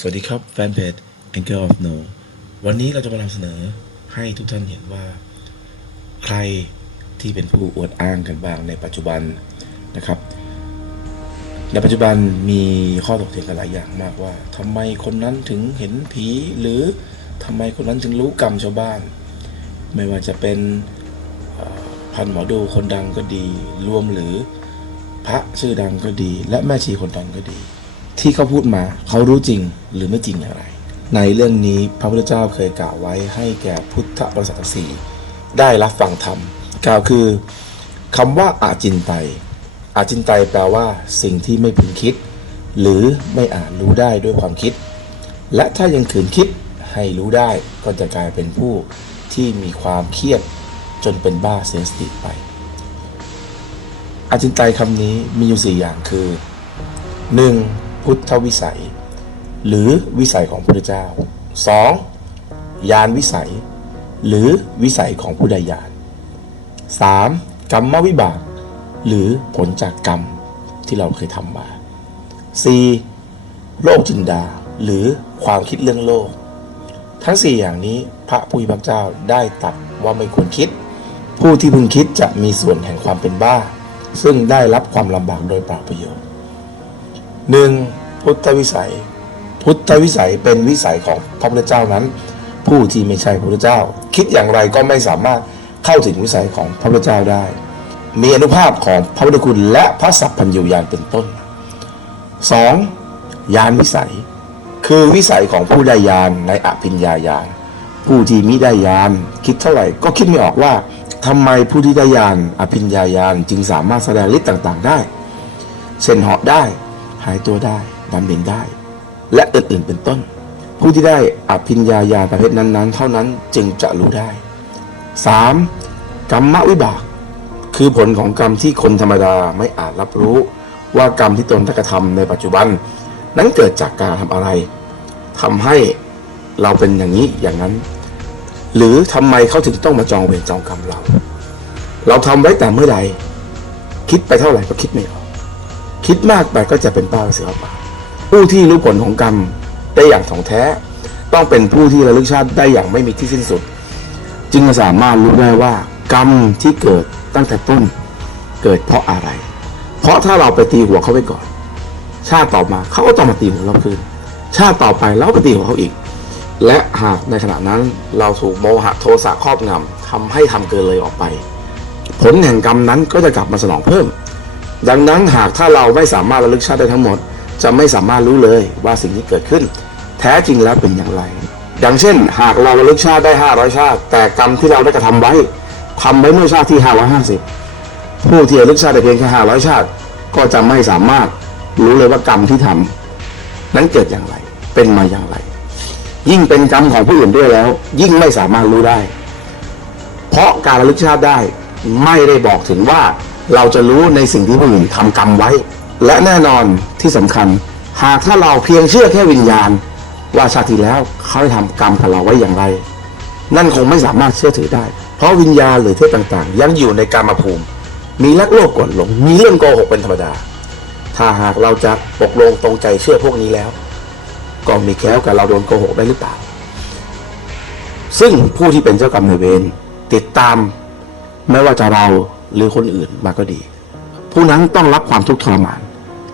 สวัสดีครับ แฟนเพจ Anchor of No วันนี้เราจะมานำเสนอให้ทุกท่านเห็นว่า ใครที่เป็นผู้อวดอ้างกันบ้างในปัจจุบันนะครับ ในปัจจุบันมีข้อถกเถียงกันหลายอย่างมากว่าทำไมคนนั้นถึงเห็นผีหรือทำไมคนนั้นถึงรู้กรรมชาวบ้าน ไม่ว่าจะเป็นพันหมอดูคนดังก็ดี รวมหรือพระชื่อดังก็ดี และแม่ชีคนดังก็ดี ที่เขาพูดมาเขารู้จริงหรือไม่จริงอย่างไร ในเรื่องนี้พระพุทธเจ้าเคยกล่าวไว้ให้แก่พุทธบริษัทสี่ได้รับฟังธรรมกล่าวคือคำว่าอาจินไตอาจินไตแปลว่า สิ่งที่ไม่พึงคิด หรือไม่อาจรู้ได้ด้วยความคิด และถ้ายังขืนคิดให้รู้ได้ก็จะกลายเป็นผู้ที่มีความเครียดจนเป็นบ้าเสียสติไป อาจินไตคำนี้มีอยู่สี่อย่างคือ 1. พุทธวิสัย หรือวิสัยของพระเจ้า 2. ยานวิสัย หรือวิสัยของผู้ใดญาณ 3. กรรมวิบาก หรือผลจากกรรมที่เราเคยทำมา 4. โลกจินดา หรือความคิดเรื่องโลก ทั้ง 4 อย่างนี้พระผู้มีพระเจ้าได้ตัดว่าไม่ควรคิด ผู้ที่พึงคิดจะมีส่วนแห่งความเป็นบ้า ซึ่งได้รับความลำบากโดยเปล่าประโยชน์หนึ่ง พุทธวิสัย พุทธวิสัยเป็นวิสัยของพระพุทธเจ้านั้น ผู้ที่ไม่ใช่พระพุทธเจ้า คิดอย่างไรก็ไม่สามารถเข้าถึงวิสัยของพระพุทธเจ้าได้ มีอนุภาพของพระพุทธคุณและพระสัพพัญญูญาณเป็นต้น 2. ญาณวิสัย คือวิสัยของผู้ได้ญาณในอภิญญาญาณผู้ที่มิได้ญาณคิดเท่าไหร่ก็คิดไม่ออกว่าทำไมผู้ที่ได้ญาณอภิญญาญาณจึงสามารถแสดงฤทธิ์ต่าง ๆ ได้ เช่นเหาะได้ หายตัวได้ ดำดินได้ และอื่นๆเป็นต้น ผู้ที่ได้อภิญญาญาประเภทนั้นๆ เท่านั้นจึงจะรู้ได้ 3. กรรมวิบาก คือผลของกรรมที่คนธรรมดาไม่อาจรับรู้ว่ากรรมที่ตนได้กระทำในปัจจุบัน นั้นเกิดจากการทำอะไรทำให้เราเป็นอย่างนี้อย่างนั้น หรือทำไมเขาถึงต้องมาจองเวรจองกรรมเรา เราทำไว้แต่เมื่อใด คิดไปเท่าไหร่ก็คิดไม่ออก คิดมากไปก็จะเป็นบ้าเสียเปล่า ผู้ที่รู้ผลของกรรมได้อย่างถ่องแท้ ต้องเป็นผู้ที่ระลึกชาติได้อย่างไม่มีที่สิ้นสุด จึงจะสามารถรู้ได้ว่า กรรมที่เกิดตั้งแต่ต้นเกิดเพราะอะไร เพราะถ้าเราไปตีหัวเขาไว้ก่อน ชาติต่อมาเขาก็ต้องมาตีหัวเราคืนชาติต่อไปเราก็ไปตีหัวเขาอีก และหากในขณะนั้นเราถูกโมหะโทสะครอบงำทำให้ทำเกินเลยออกไป ผลแห่งกรรมนั้นก็จะกลับมาสนองเพิ่ม ดังนั้นหากถ้าเราไม่สามารถระลึกชาติได้ทั้งหมด จะไม่สามารถรู้เลยว่าสิ่งที่เกิดขึ้น แท้จริงแล้วเป็นอย่างไรดังเช่น หากเราระลึกชาติได้ 500 ชาติ แต่กรรมที่เราได้กระทำไว้ทำไว้เมื่อชาติที่ 550 ผู้ที่ระลึกชาติได้เพียงแค่500 ชาติ ก็จะไม่สามารถรู้เลยว่ากรรมที่ทำนั้นเกิดอย่างไร เป็นมาอย่างไร ยิ่งเป็นกรรมของผู้อื่นด้วยแล้ว ยิ่งไม่สามารถรู้ได้ เพราะการระลึกชาติได้ไม่ได้บอกถึงว่าเราจะรู้ในสิ่งที่ผู้อื่นทำกรรมไว้ และแน่นอนที่สำคัญ หากถ้าเราเพียงเชื่อแค่วิญญาณ ว่าชาติที่แล้วเขาได้ทำกรรมกับเราไว้อย่างไร นั่นคงไม่สามารถเชื่อถือได้ เพราะวิญญาณหรือเทพต่างๆ ยังอยู่ในกรรมภูมิ มีลักโลภกดหลงมีเรื่องโกหกเป็นธรรมดา ถ้าหากเราจะปกลงตรงใจเชื่อพวกนี้แล้ว ก็มีแค้วกับเราโดนโกหกได้หรือเปล่า ซึ่งผู้ที่เป็นเจ้ากรรมนายเวรติดตามไม่ว่าจะเราหรือคนอื่นมาก็ดี ผู้นั้นต้องรับความทุกข์ทรมาน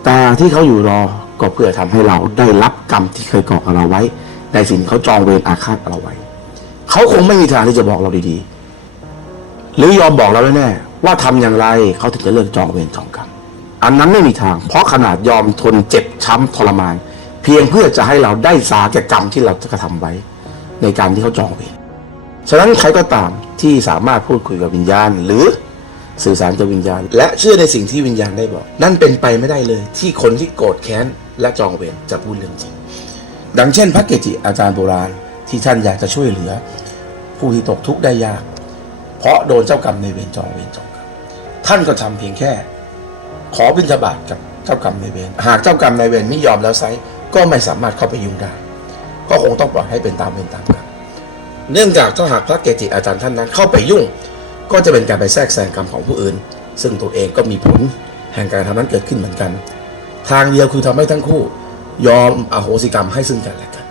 ต่ที่เขาอยู่รอก็เพื่อทำให้เราได้รับกรรมที่เคยก่อกับเราไว้ ในสิ่งที่เขาจองเวรอาฆาตเราไว้ เขาคงไม่มีทางที่จะบอกเราดีๆ หรือยอมบอกเราแน่ๆว่าทำอย่างไรเขาถึงจะเลิกจองเวรจองกรรม อันนั้นไม่มีทาง เพราะขนาดยอมทนเจ็บช้ำทรมาน เพียงเพื่อจะให้เราได้สาแก่กรรมที่เราจะกระทำไว้ ในการที่เขาจองเวรฉะนั้นใครก็ตามที่สามารถพูดคุยกับวิญญาณหรือ สื่อสารกับวิญญาณ และเชื่อในสิ่งที่วิญญาณได้บอก นั่นเป็นไปไม่ได้เลย ที่คนที่โกรธแค้นและจองเวรจะพูดเรื่องจริง ดังเช่น พระเกจิอาจารย์โบราณที่ท่านอยากจะช่วยเหลือ ผู้ที่ตกทุกข์ได้ยาก เพราะโดนเจ้ากรรมในเวรจองเวรจองกรรมท่านก็ทำเพียงแค่ ขอบิณฑบาตกับเจ้ากรรมในเวรหากเจ้ากรรมในเวรไม่ยอมแล้วไซก็ไม่สามารถเข้าไปยุ่งได้ ก็คงต้องปล่อยให้เป็นตามเวรตามกรรมเนื่องจากถ้าหากพระเกจิอาจารย์ท่านนั้นเข้าไปยุ่ง ก็จะเป็นการไปแทรกแซงกรรมของผู้อื่น ซึ่งตัวเองก็มีผลแห่งการทำนั้นเกิดขึ้นเหมือนกัน ทางเดียวคือทำให้ทั้งคู่ ยอมอโหสิกรรมให้ซึ่งกันและกัน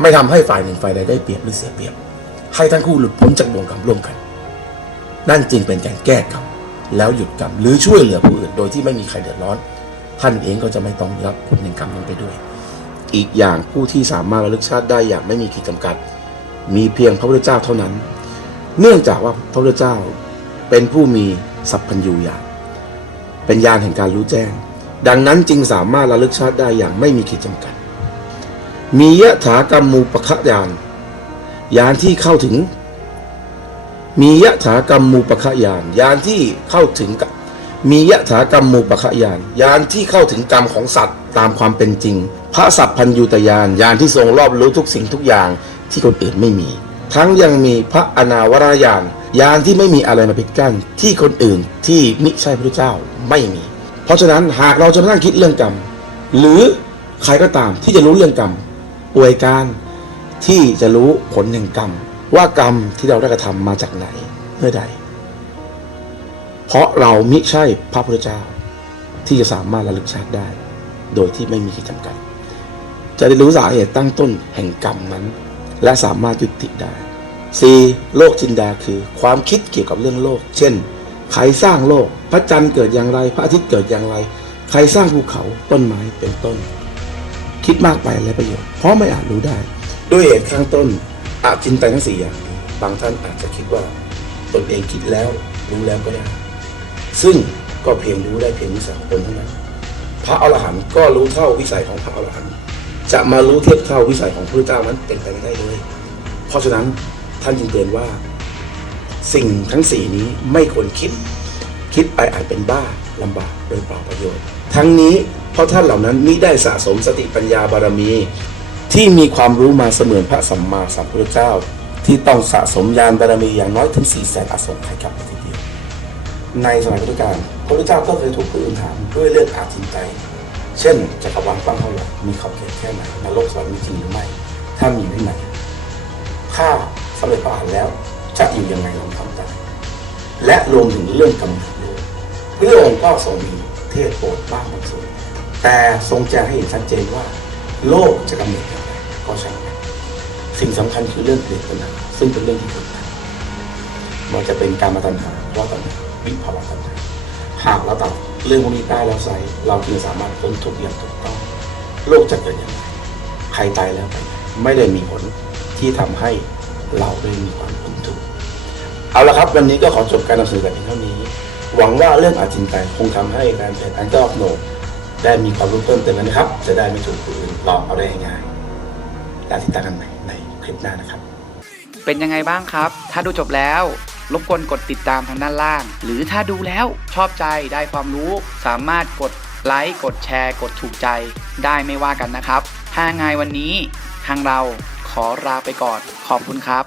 ไม่ทำให้ฝ่ายหนึ่งฝ่ายใดได้เปรียบหรือเสียเปรียบ ให้ทั้งคู่หลุดพ้นจากบ่วงกรรมร่วมกัน นั่นจึงเป็นการแก้กรรมแล้วหยุดกรรมหรือช่วยเหลือผู้อื่นโดยที่ไม่มีใครเดือดร้อน ท่านเองก็จะไม่ต้องรับผลแห่งกรรมนั้นไปด้วย อีกอย่างผู้ที่สามารถระลึกชาติได้อย่างไม่มีขีดจำกัด มีเพียงพระพุทธเจ้าเท่านั้น เนื่องจากว่าพระพุทธเจ้าเป็นผู้มีสัพพัญญูญาณเป็นญาณแห่งการรู้แจ้ง ดังนั้นจึงสามารถระลึกชาติได้อย่างไม่มีขีดจำกัด มียะถากรรมมูปะคะญาณญาณที่เข้าถึง มียะถากรรมมูปะคะญาณญาณที่เข้าถึงมียะถากรรมมูปะคะญาณญาณที่เข้าถึงกรรมของสัตว์ตามความเป็นจริง พระสัพพัญญูตญาณญาณที่ทรงรอบรู้ทุกสิ่งทุกอย่างที่คนอื่นไม่มี ทั้งยังมีพระอนาวรญาณญาณที่ไม่มีอะไรมาปิดกั้นที่คนอื่นที่มิใช่พระเจ้าไม่มี เพราะฉะนั้นหากเราจะมานั่งคิดเรื่องกรรม หรือใครก็ตามที่จะรู้เรื่องกรรมป่วยการที่จะรู้ผลแห่งกรรม ว่ากรรมที่เราได้กระทำมาจากไหนเมื่อใด เพราะเรามิใช่พระพุทธเจ้า ที่จะสามารถระลึกชาติได้ โดยที่ไม่มีขีดจำกัด จะได้รู้สาเหตุตั้งต้นแห่งกรรมนั้น และสามารถยุติได้ 4. โลกจินดาคือ ความคิดเกี่ยวกับเรื่องโลก เช่น ใครสร้างโลก พระจันทร์เกิดอย่างไร พระอาทิตย์เกิดอย่างไร ใครสร้างภูเขาต้นไม้เป็นต้น คิดมากไปและประโยชน์เพราะไม่อาจรู้ได้ ด้วยเหตุข้างต้นอาจจินไตทั้งสี่อย่างบางท่านอาจจะคิดว่า ตนเองคิดแล้วรู้แล้วก็ได้ ซึ่งก็เพียงรู้ได้เพียงวิสัยของตนเท่านั้น พระอรหันต์ก็รู้เท่าวิสัยของพระอรหันต์จะมารู้เทียบเท่าวิสัยของพระเจ้านั้นเป็นไปไม่ได้เลย เพราะฉะนั้น ท่านจึงเตือนว่า สิ่งทั้งสี่นี้ไม่ควรคิด คิดไปอาจเป็นบ้าลำบากโดยเปล่าประโยชน์ ทั้งนี้เพราะท่านเหล่านั้นมิได้สะสมสติปัญญาบารมี ที่มีความรู้มาเสมือนพระสัมมาสัมพุทธเจ้า ที่ต้องสะสมญาณบารมีอย่างน้อยถึงสี่แสนอสงไขยกับทีเดียวในสมัยพุทธกาลพระพุทธเจ้าก็เคยถูกผู้อื่นถามด้วยเรื่องอาจินไตยเช่นจักรวาลกว้างเท่าไหร่มีขอบเขตแค่ไหนนรกสวรรค์มีจริงหรือไม่ ถ้ามีที่ไหนถ้าำเร็จพระอรหันแล้ว จะอยู่ยังไงลองทำใจและรวมถึงเรื่องกำเนิดโลกพระองค์ก็ทรงมีเทศโปรดบ้างบางส่วนแต่ทรงแจ้งให้เห็นชัดเจนว่า โลกจะกำเนิดอย่างไรก็ช่างมันสิ่งสำคัญคือเรื่องเปลี่ยนตัณหาซึ่งเป็นเรื่องที่เกิดขึ้นมันจะเป็นการมาตัณหาเพราตัณหาวิภาวะตัณหาหากเราตัดเรื่องพวกนี้ได้แล้วใส่เราจึงสามารถพ้นทุกอย่างถูกต้อง โลกจะเกิดอย่างไรใครตายแล้วไปไม่ได้มีผลที่ทำให้ เราได้มีความพ้นทุกข์เอาละครับ วันนี้ก็ขอจบการนำเสนอแต่เพียงเท่านี้ หวังว่าเรื่องอาจินไตคงทำให้การแข่งขันก็โหนดได้มีความรู้เพิ่มเติมนะครับ จะได้ไม่ถูกคนอื่นหลอกเอาได้ง่ายๆแล้วติดตามกันใหม่ในคลิปหน้านะครับ เป็นยังไงบ้างครับ ถ้าดูจบแล้วรบกวนกดติดตามทางด้านล่าง หรือถ้าดูแล้วชอบใจได้ความรู้ สามารถกดไลค์กดแชร์ กดถูกใจ ได้ไม่ว่ากันนะครับ ถ้าไงวันนี้ทางเรา ขอลาไปก่อน ขอบคุณครับ